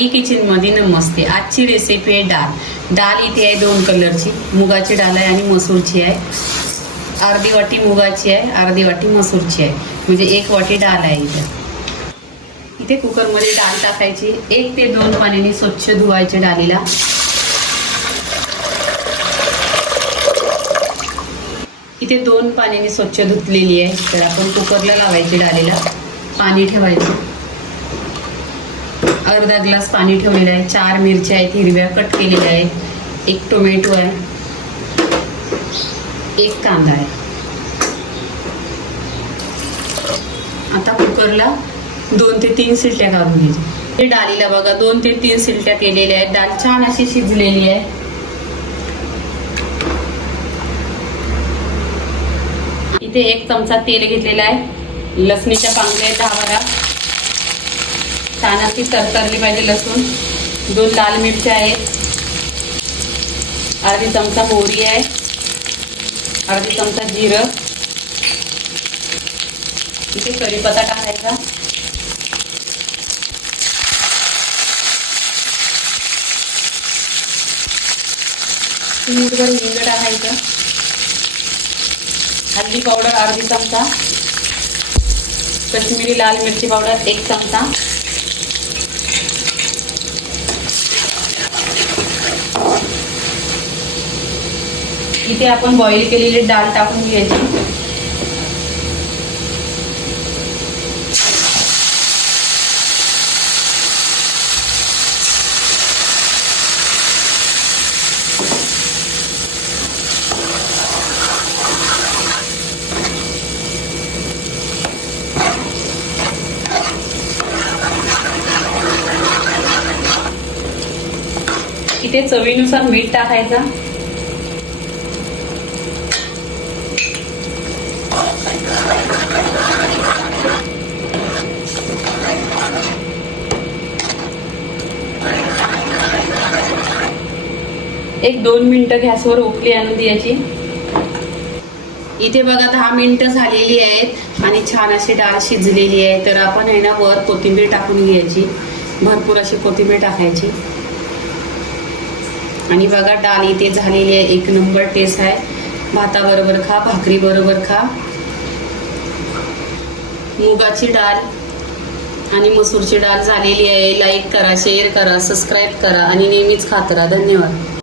आई किचनमध्ये नमस्ते आजची रेसिपी आहे डाळ डाळ इथे आहे दोन कलरची मुगाची डाळ आहे आणि मसूरची आहे अर्धी वाटी मुगाची आहे अर्धी वाटी मसूरची आहे म्हणजे एक वाटी डाळ आहे इथे इथे कुकरमध्ये डाळ टाकायची एक ते दोन पाण्याने स्वच्छ धुवायचे डाळीला इथे दोन पाण्याने स्वच्छ धुतलेली आहे तर आपण कुकरला लावायची डाळीला पाणी ठेवायचं अर्धा ग्लास पाणी ठेवलेलं आहे. चार मिरच्या आहेत हिरव्या कट केलेल्या आहेत. एक टोमॅटो आहे. एक कांदा आहे. आता कुकरला दोन ते तीन सिलट्या काढून घ्यायच्या. हे डाळीला बघा दोन ते तीन सिलट्या केलेल्या आहेत. डाळ छान अशी शिजलेली आहे. इथे एक चमचा तेल घेतलेला आहे. लसणीच्या पांगल्या आहेत दहा बारा. छान अशी तरतरली पाहिजे लसूण. दोन लाल मिरच्या आहेत अर्धी चमचा मोहरी आहे. अर्धी चमचा जिरं. इथे कढीपत्ता टाकायचा. मिनिटभर हिंग टाकायचं. हल्दी पावडर अर्धी चमचा. कश्मीरी लाल मिरची पावडर एक चमचा. इथे आपण बॉईल केलेली डाळ टाकून घ्यायची. इथे चवीनुसार मीठ टाकायचा. एक दोन मिनटं गॅसवर उकळी आणून द्यायची इथे बघा दहा मिनटं झालेली आहेत आणि छान अशी डाळ शिजलेली आहे. तर आपण आहे ना वर कोथिंबीर टाकून घ्यायची. भरपूर अशी कोथिंबीर टाकायची. आणि बघा डाळ इथे झालेली आहे. एक नंबर टेस्ट आहे. भाताबरोबर खा भाकरी बरोबर खा. मुगाची डाळ आणि मसूरची डाळ झालेली आहे. लाईक करा शेअर करा सबस्क्राईब करा आणि नेहमीच खात राहा. धन्यवाद.